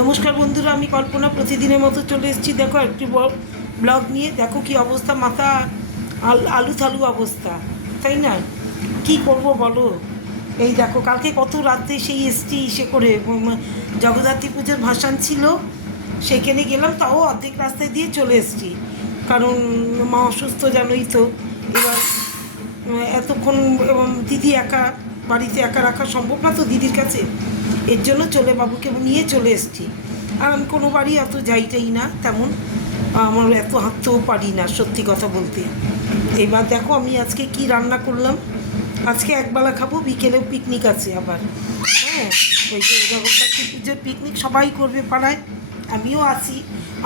নমস্কার বন্ধুরা, আমি কল্পনা প্রতিদিনের মতো চলে এসেছি। দেখো একটি ব্লগ নিয়ে। দেখো কি অবস্থা, মাথা আলু থালু অবস্থা, তাই না? কি করব বলো। এই দেখো, কালকে কত রাতে সেই এসছি সে করে জগদ্ধাত্রী পুজোর ভাসান ছিল, সেখানে গেলাম, তাও অর্ধেক রাস্তায় দিয়ে চলে এসেছি। কারণ মা অসুস্থ, জানোই তো। এবার এতক্ষণ দিদি একা বাড়িতে একা রাখা সম্ভব না তো দিদির কাছে, এর জন্য বাবুকে নিয়ে চলে এসেছি। আর আমি কোনো বাড়ি এত যাইটাই না তেমন, আমার এত হাঁটতেও পারি না সত্যি কথা বলতে। এবার দেখো আমি আজকে কি রান্না করলাম। আজকে একবেলা খাবো, বিকেলেও পিকনিক আছে আবার। হ্যাঁ, ওই যে জগদ্ধাত্রী পুজোর পিকনিক সবাই করবে পাড়ায়, আমিও আছি।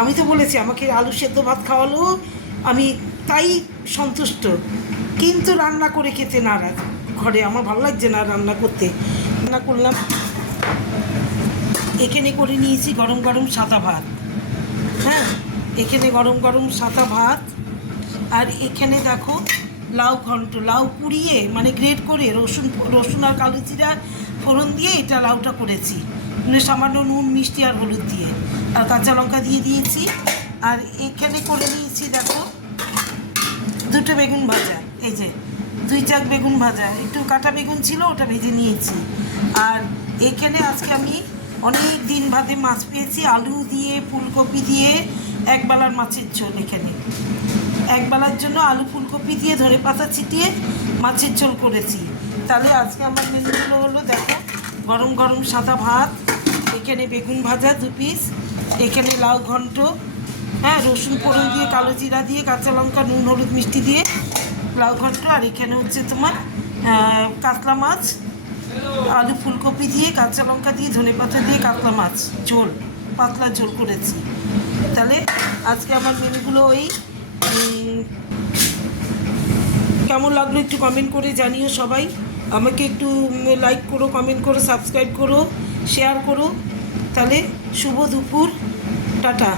আমি তো বলেছি আমাকে আলু সেদ্ধ ভাত খাওয়ালো, আমি তাই সন্তুষ্ট। কিন্তু রান্না করে খেতে নারাজ, ঘরে আমার ভালো লাগছে না রান্না করতে। রান্না করলাম, এখানে করে নিয়েছি গরম গরম সাদা ভাত। হ্যাঁ, এখানে গরম গরম সাদা ভাত। আর এখানে দেখো লাউ ঘন্ট, লাউ পুড়িয়ে মানে গ্রেট করে রসুন আর কালো জিরা ফোড়ন দিয়ে এটা লাউটা করেছি, মানে সামান্য নুন মিষ্টি আর হলুদ দিয়ে, আর কাঁচা লঙ্কা দিয়ে দিয়েছি। আর এখানে করে নিয়েছি দেখো দুটো বেগুন ভাজা, এই যে 2 চাক বেগুন ভাজা, একটু কাটা বেগুন ছিল ওটা ভেজে নিয়েছি। আর এখানে আজকে আমি অনেক দিন বাদে মাছ পেয়েছি, আলু দিয়ে ফুলকপি দিয়ে একবেলার মাছের ঝোল। এখানে একবেলার জন্য আলু ফুলকপি দিয়ে ধনে পাতা ছিটিয়ে মাছের ঝোল করেছি। তাহলে আজকে আমার মেনুগুলো হলো দেখো, গরম গরম সাদা ভাত, এখানে বেগুন ভাজা 2 পিস, এখানে লাউ ঘন্ট, হ্যাঁ রসুন ফোড়ন দিয়ে কালো জিরা দিয়ে কাঁচা লঙ্কা নুন হলুদ মিষ্টি দিয়ে লাউ ঘন্ট। আর এখানে হচ্ছে তোমার কাতলা মাছ, আলু ফুলকপি দিয়ে কাঁচা লঙ্কা দিয়ে ধনে পাতা দিয়ে কাতলা মাছ ঝোল, পাতলা ঝোল করেছি। তাহলে আজকে আমার মেনুগুলো ওই। কেমন লাগলো একটু কমেন্ট করে জানিও সবাই। আমাকে একটু লাইক করো, কমেন্ট করো, সাবস্ক্রাইব করো, শেয়ার করো। তাহলে শুভ দুপুর, টাটা।